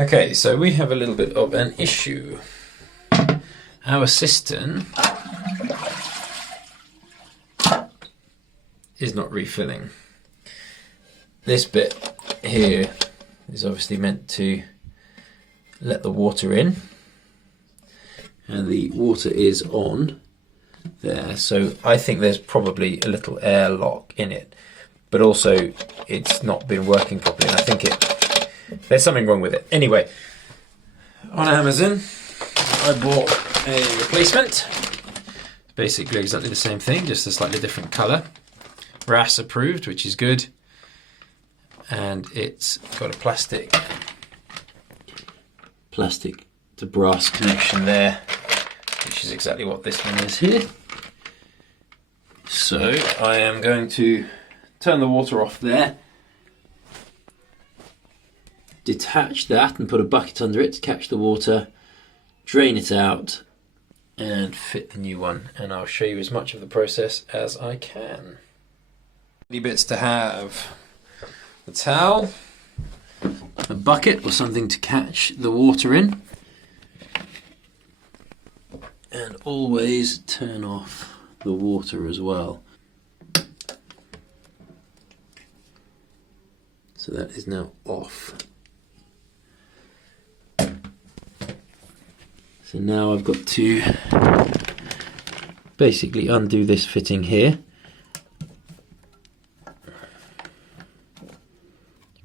Okay, so we have a little bit of an issue. Our cistern is not refilling. This bit here is obviously meant to let the water in, and the water is on there, so I think there's probably a little air lock in it, but also it's not been working properly, and I think there's something wrong with it. Anyway, on Amazon I bought a replacement, basically exactly the same thing, just a slightly different colour. RAS approved, which is good, and it's got a plastic to brass connection there, which is exactly what this one is here. So I am going to turn the water off there, detach that and put a bucket under it to catch the water, drain it out and fit the new one, and I'll show you as much of the process as I can. Bits to have: the towel, a bucket or something to catch the water in, and always turn off the water as well. So that is now off. So now I've got to basically undo this fitting here.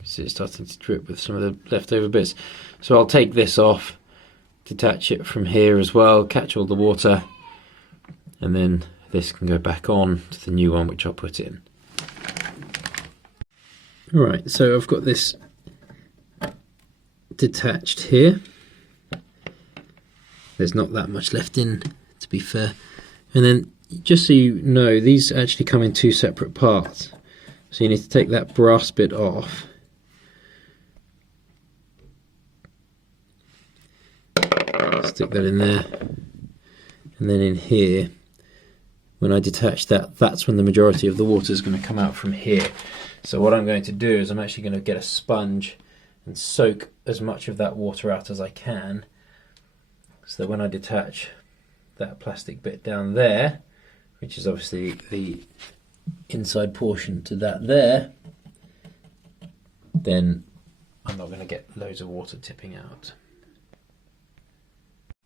See, it's starting to drip with some of the leftover bits. So I'll take this off, detach it from here as well, catch all the water, and then this can go back on to the new one, which I'll put in. Alright, so I've got this detached here. There's not that much left in, to be fair. And then, just so you know, these actually come in two separate parts. So you need to take that brass bit off. Stick that in there. And then in here, when I detach that, that's when the majority of the water is going to come out from here. So what I'm going to do is I'm actually going to get a sponge and soak as much of that water out as I can, so that when I detach that plastic bit down there, which is obviously the inside portion to that there, then I'm not going to get loads of water tipping out.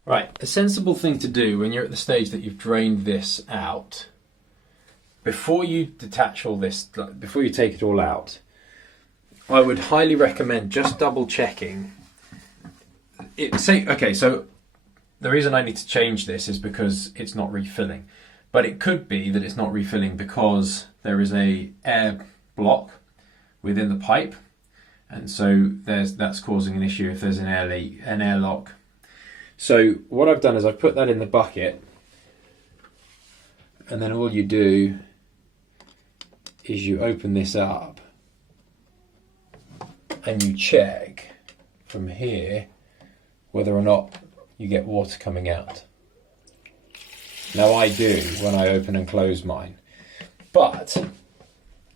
Right, a sensible thing to do when you're at the stage that you've drained this out, before you detach all this, before you take it all out, I would highly recommend just double checking. Okay, so the reason I need to change this is because it's not refilling, but it could be that it's not refilling because there is a air block within the pipe, and so that's causing an issue if there's an air lock. So what I've done is I've put that in the bucket, and then all you do is you open this up and you check from here whether or not you get water coming out. Now I do when I open and close mine, but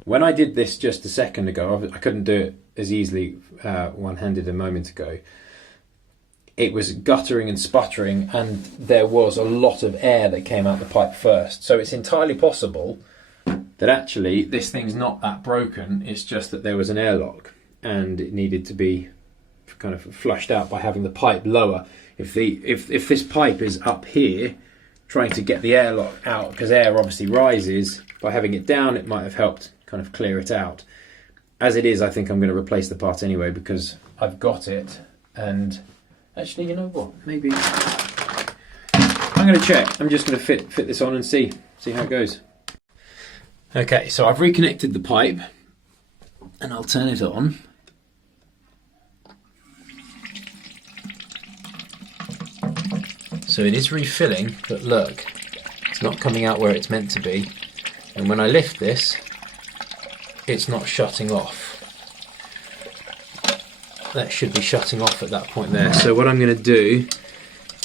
when I did this just a second ago, I couldn't do it as easily one-handed a moment ago. It was guttering and sputtering, and there was a lot of air that came out the pipe first. So it's entirely possible that actually this thing's not that broken, it's just that there was an airlock and it needed to be kind of flushed out by having the pipe lower. If this pipe is up here trying to get the airlock out, because air obviously rises, by having it down it might have helped kind of clear it out. As it is, I think I'm going to replace the part anyway because I've got it. And actually, you know what, maybe I'm going to check. I'm just going to fit this on and see how it goes. Okay, so I've reconnected the pipe and I'll turn it on. So it is refilling, but look, it's not coming out where it's meant to be. And when I lift this, it's not shutting off. That should be shutting off at that point there. So what I'm going to do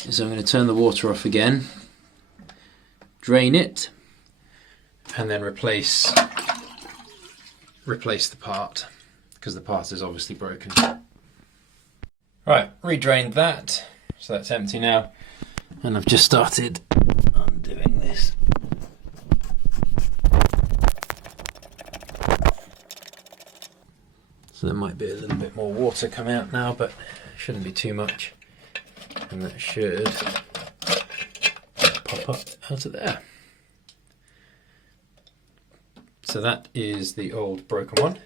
is I'm going to turn the water off again, drain it, and then replace the part, because the part is obviously broken. Right, redrained that, so that's empty now. And I've just started undoing this. So there might be a little bit more water come out now, but shouldn't be too much. And that should pop up out of there. So that is the old broken one.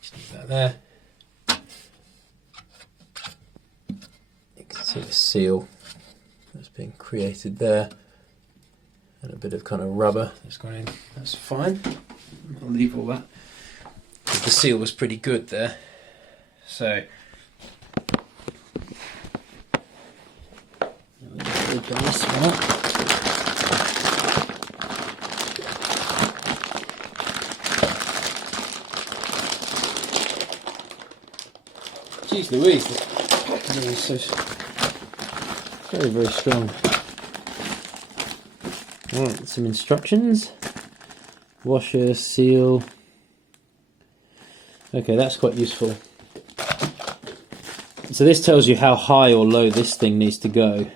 Just leave that there. You can see the seal that's being created there. And a bit of kind of rubber that's gone in. That's fine. I'll leave all that. The seal was pretty good there. So jeez Louise, this packaging is so very, very strong. Right, some instructions. Washer, seal. Okay, that's quite useful. So this tells you how high or low this thing needs to go,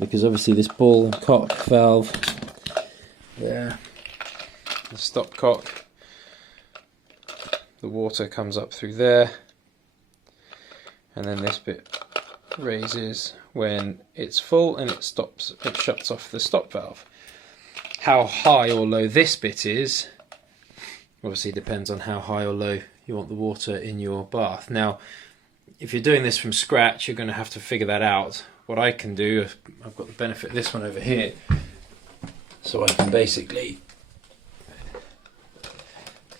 because obviously this ball cock valve there, the stop cock, the water comes up through there, and then this bit raises when it's full and it stops, it shuts off the stop valve. How high or low this bit is obviously depends on how high or low you want the water in your bath. Now, if you're doing this from scratch, you're going to have to figure that out. What I can do, I've got the benefit of this one over here, so I can basically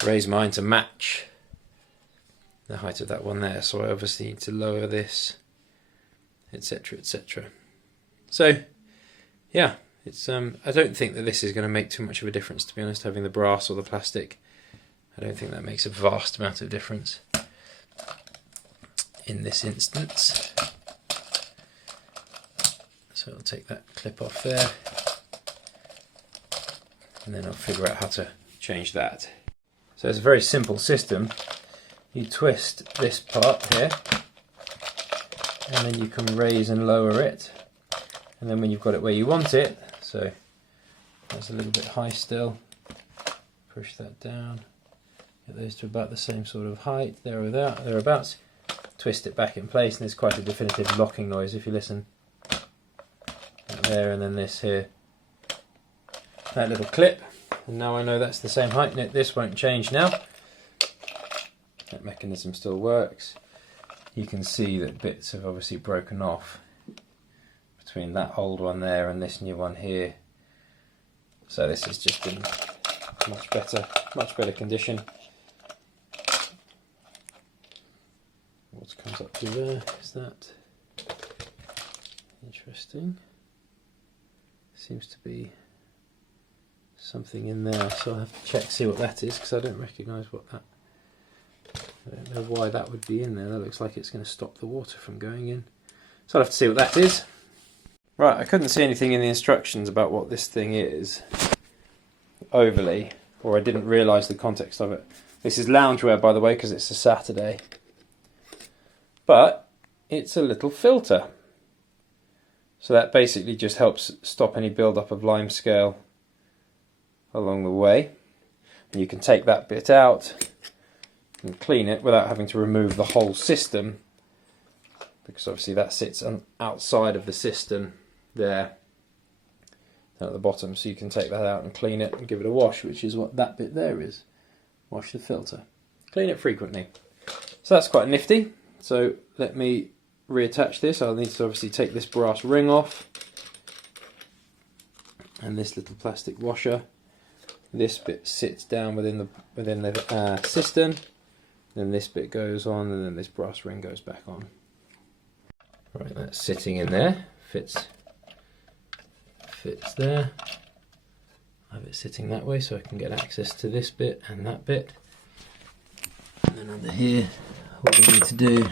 raise mine to match the height of that one there. So I obviously need to lower this, etc., etc. So, yeah, it's I don't think that this is going to make too much of a difference, to be honest, having the brass or the plastic. I don't think that makes a vast amount of difference in this instance. So I'll take that clip off there, and then I'll figure out how to change that. So it's a very simple system. You twist this part here, and then you can raise and lower it, and then when you've got it where you want it, so that's a little bit high still, push that down, get those to about the same sort of height, there or thereabouts, twist it back in place, and there's quite a definitive locking noise if you listen. There, and then this here, that little clip, and now I know that's the same height, and this won't change now. That mechanism still works. You can see that bits have obviously broken off between that old one there and this new one here, so this has just been much better condition. What comes up through there, is that interesting? Seems to be something in there, so I'll have to check, see what that is, because I don't recognise what that, I don't know why that would be in there. That looks like it's going to stop the water from going in, so I'll have to see what that is. Right, I couldn't see anything in the instructions about what this thing is overly, or I didn't realise the context of it. This is loungewear, by the way, because it's a Saturday, but it's a little filter. So that basically just helps stop any build-up of limescale along the way. And you can take that bit out and clean it without having to remove the whole system, because obviously that sits outside of the cistern there at the bottom. So you can take that out and clean it and give it a wash, which is what that bit there is. Wash the filter. Clean it frequently. So that's quite nifty. So let me reattach this. I'll need to obviously take this brass ring off and this little plastic washer. This bit sits down within the cistern, then this bit goes on, and then this brass ring goes back on. Right, that's sitting in there, fits there. I have it sitting that way so I can get access to this bit and that bit. And then under here, what we need to do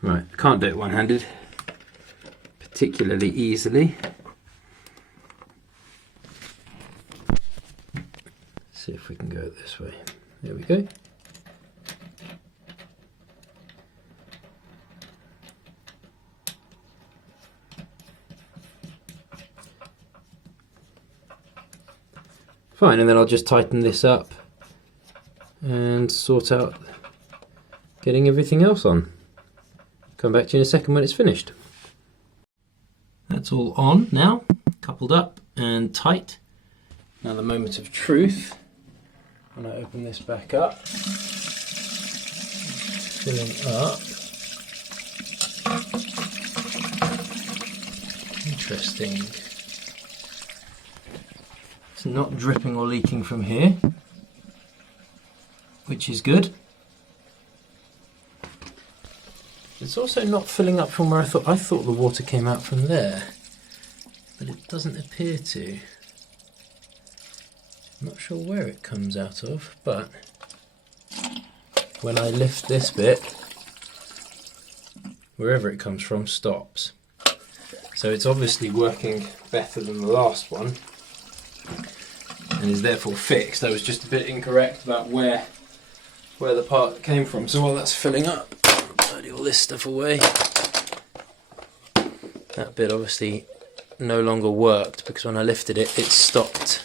right, can't do it one-handed particularly easily. see if we can go this way. There we go. Fine, and then I'll just tighten this up and sort out getting everything else on. Come back to you in a second when it's finished. That's all on now, coupled up and tight. Now the moment of truth, when I open this back up, filling up. Interesting. It's not dripping or leaking from here, which is good. It's also not filling up from where I thought the water came out from there, but it doesn't appear to. I'm not sure where it comes out of, but when I lift this bit, wherever it comes from stops. So it's obviously working better than the last one and is therefore fixed. I was just a bit incorrect about where the part came from. So while that's filling up, I'll tidy all this stuff away. That bit obviously no longer worked because when I lifted it, it stopped.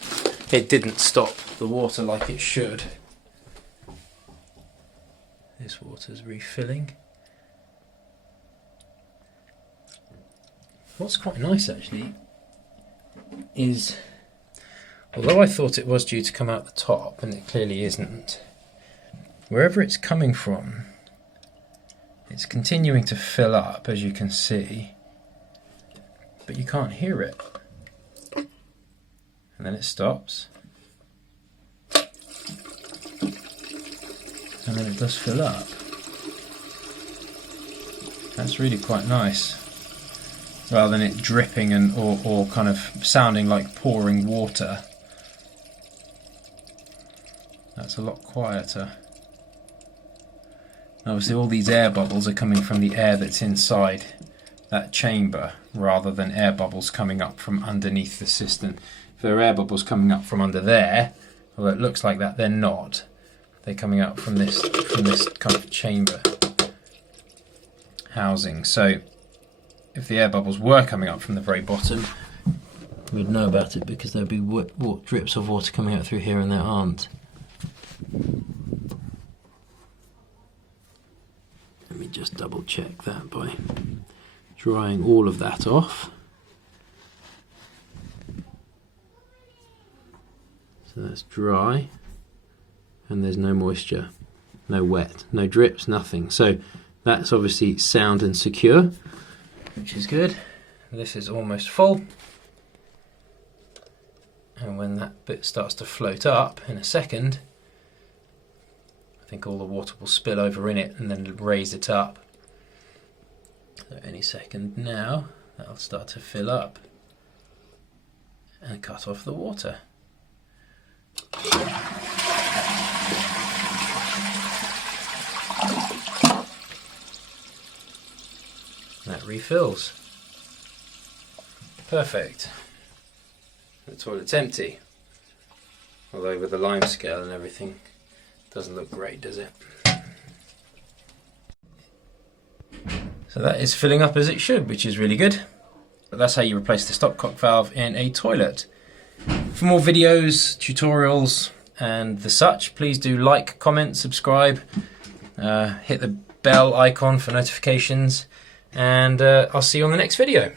It didn't stop the water like it should. This water's refilling. What's quite nice actually is, although I thought it was due to come out the top, and it clearly isn't, wherever it's coming from, it's continuing to fill up, as you can see, but you can't hear it. And then it stops. And then it does fill up. That's really quite nice. Rather than it dripping and or kind of sounding like pouring water. That's a lot quieter. Obviously all these air bubbles are coming from the air that's inside that chamber, rather than air bubbles coming up from underneath the cistern. If there are air bubbles coming up from under there, although it looks like that, they're not. They're coming out from this kind of chamber housing. So if the air bubbles were coming up from the very bottom, we'd know about it because there'd be drips of water coming out through here, and there aren't. Let me just double check that by drying all of that off. So that's dry, and there's no moisture, no wet, no drips, nothing. So that's obviously sound and secure, which is good. This is almost full, and when that bit starts to float up in a second, I think all the water will spill over in it and then raise it up. So any second now, that'll start to fill up and cut off the water. That refills. Perfect. The toilet's empty. Although with the lime scale and everything, it doesn't look great, does it? So that is filling up as it should, which is really good. But that's how you replace the stopcock valve in a toilet. For more videos, tutorials, and the such, please do like, comment, subscribe, hit the bell icon for notifications, and I'll see you on the next video.